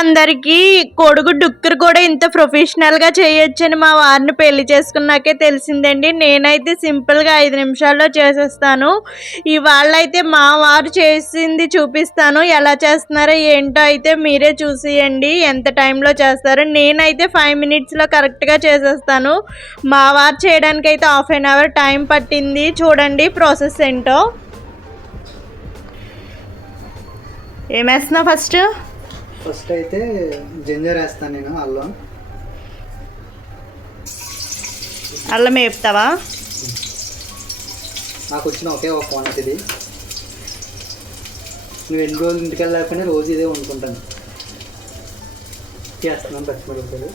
అందరికీ కొడుకు డుక్కర్ కూడా ఇంత ప్రొఫెషనల్గా చేయొచ్చని మా వారిని పెళ్ళి చేసుకున్నాకే తెలిసిందండి. నేనైతే సింపుల్గా ఐదు నిమిషాల్లో చేసేస్తాను. ఇవాళ అయితే మా వారు చేసింది చూపిస్తాను. ఎలా చేస్తున్నారో ఏంటో అయితే మీరే చూసేయండి. ఎంత టైంలో చేస్తారో నేనైతే ఫైవ్ మినిట్స్లో కరెక్ట్గా చేసేస్తాను. మా వారు చేయడానికి అయితే హాఫ్ అన్ అవర్ టైం పట్టింది. చూడండి ప్రాసెస్ ఏంటో. ఏమేస్తున్నావు ఫస్ట్ ఫస్ట్ అయితే జింజర్ వేస్తాను నేను అల్లం. అల్లం వేపుతావా? నాకు వచ్చిన ఒకే ఒక క్వాంటిటీ ఇది. నువ్వు ఎన్ని రోజులు ఇంటికి వెళ్ళాకనే రోజు ఇదే వండుకుంటాను. చేస్తున్నాను పచ్చిమిరపకాయలు.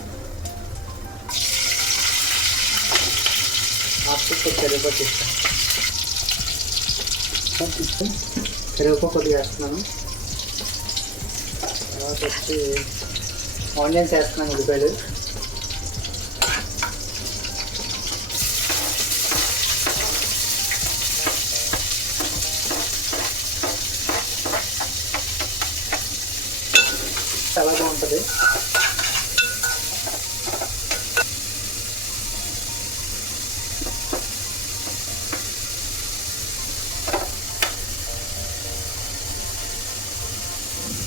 కరివేపాకు కరివేపాకు కొద్దిగా వేస్తున్నాను. తర్వాత వచ్చి ఆనియన్స్ వేస్తున్నాను ఉల్లిపాయలు చాలా బాగుంటుంది.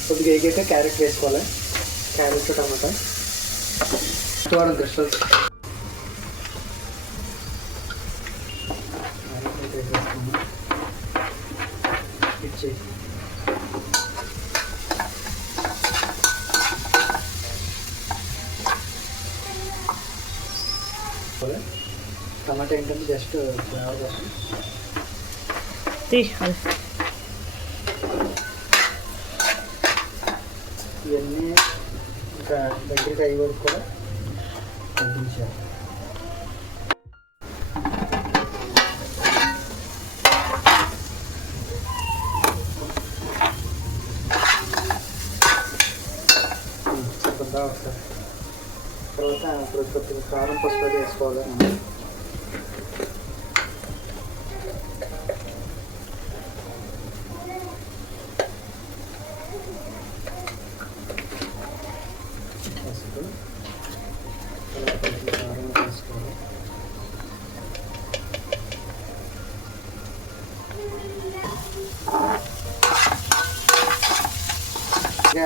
కొద్దిగా ఎగాక క్యారెట్ వేసుకోవాలి క్యారెట్ టమాటా చూడండి దృష్టి ఇచ్చేసి టమాటా ఏంటంటే జస్ట్ ఫ్లేవర్ కోసం ఇవన్నీ ఇంకా దగ్గరికి అయ్యే వరకు కూడా తగ్గించాలి కొద్దిగా ఒకసారి తర్వాత ఇప్పుడు కొద్దిగా కారం పసుపు అది వేసుకోవాలి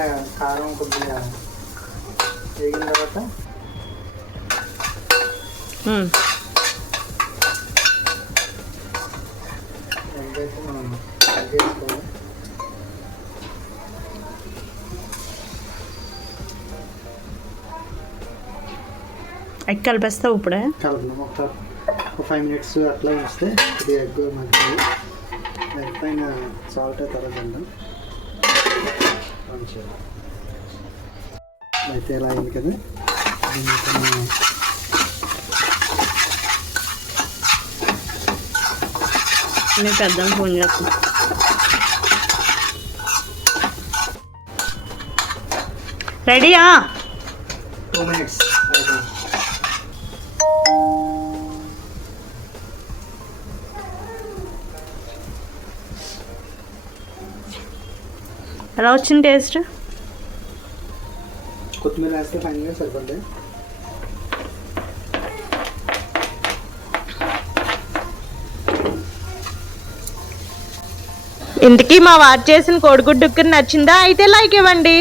ఇక కారం కొద్దిగా వేగిన తర్వాత మనం ఎగ్ కలిపేస్తావు ఇప్పుడే? కలుపుదాం ఒక ఒక ఫైవ్ మినిట్స్ అట్లా వస్తే ఇది ఎగ్ మంచిది ఎగ్ పైన సాల్ట్ తరగండి అయితే ఎలా అయింది కదా దీన్ని ఇంకా మనం నేను పెద్దాం ఫోన్ చేస్తాను రెడీయా టూ మినిట్స్ ఎలా వచ్చింది టేస్ట్? కొత్తిమీర వేస్తే సరిపడ్డాయి ఇంతకీ మా వారు చేసిన కోడిగుడ్డుకి నచ్చిందా? అయితే లైక్ ఇవ్వండి.